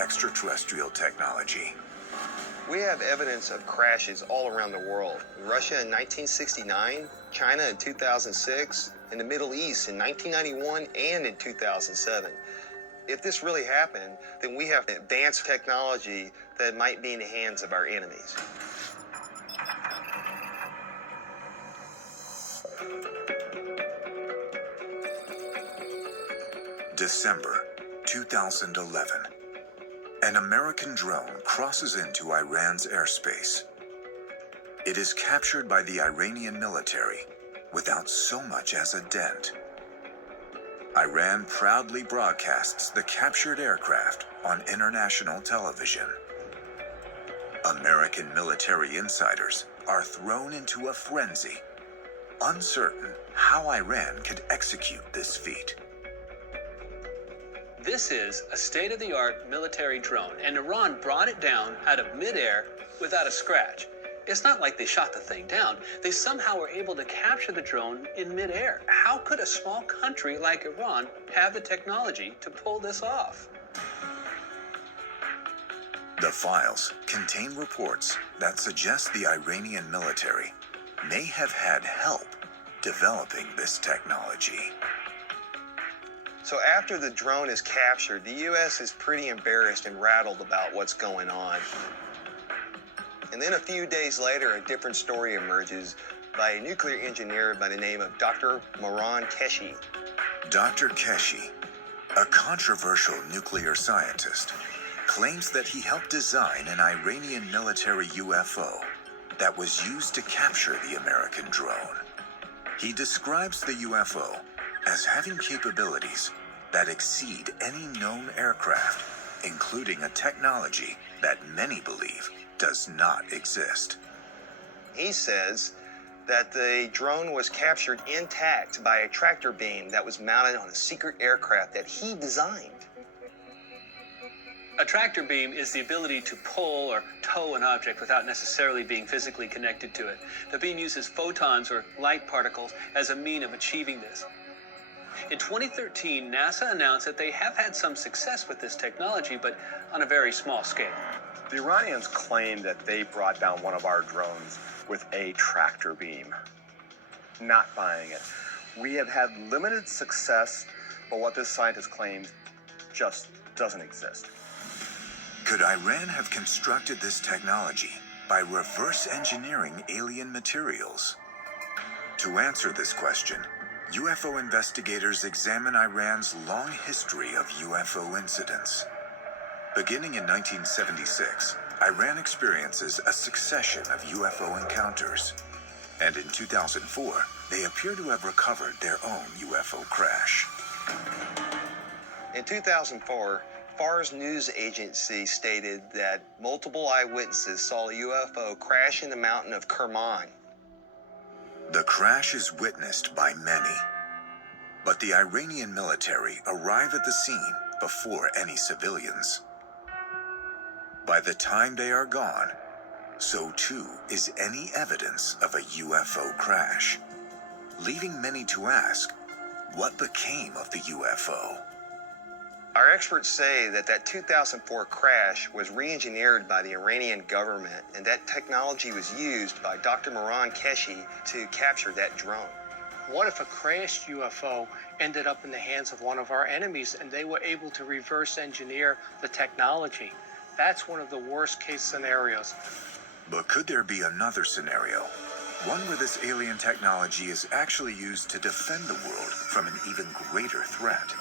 extraterrestrial technology. We have evidence of crashes all around the world. Russia in 1969, China in 2006, in the Middle East in 1991 and in 2007. If this really happened, then we have advanced technology that might be in the hands of our enemies. December 2011. An American drone crosses into Iran's airspace. It is captured by the Iranian military without so much as a dent. Iran proudly broadcasts the captured aircraft on international television. American military insiders are thrown into a frenzy, uncertain how Iran could execute this feat. This is a state-of-the-art military drone, and Iran brought it down out of midair without a scratch. It's not like they shot the thing down. They somehow were able to capture the drone in midair. How could a small country like Iran have the technology to pull this off? The files contain reports that suggest the Iranian military may have had help developing this technology. So after the drone is captured, the U.S. is pretty embarrassed and rattled about what's going on. And then a few days later, a different story emerges by a nuclear engineer by the name of Dr. Keshe. Dr. Keshe, a controversial nuclear scientist, claims that he helped design an Iranian military UFO that was used to capture the American drone. He describes the UFO as having capabilities that exceed any known aircraft, including a technology that many believe does not exist. He says that the drone was captured intact by a tractor beam that was mounted on a secret aircraft that he designed. A tractor beam is the ability to pull or tow an object without necessarily being physically connected to it. The beam uses photons or light particles as a mean of achieving this. In 2013, NASA announced that they have had some success with this technology, but on a very small scale. The Iranians claim that they brought down one of our drones with a tractor beam. Not buying it. We have had limited success, but what this scientist claims just doesn't exist. Could Iran have constructed this technology by reverse engineering alien materials? To answer this question, UFO investigators examine Iran's long history of UFO incidents. Beginning in 1976, Iran experiences a succession of UFO encounters. And in 2004, they appear to have recovered their own UFO crash. In 2004, Fars News Agency stated that multiple eyewitnesses saw a UFO crash in the mountain of Kerman. The crash is witnessed by many, but the Iranian military arrive at the scene before any civilians. By the time they are gone, so too is any evidence of a UFO crash, leaving many to ask, what became of the UFO? Our experts say that 2004 crash was re-engineered by the Iranian government, and that technology was used by Dr. Keshe to capture that drone. What if a crashed UFO ended up in the hands of one of our enemies and they were able to reverse engineer the technology? That's one of the worst case scenarios. But could there be another scenario? One where this alien technology is actually used to defend the world from an even greater threat?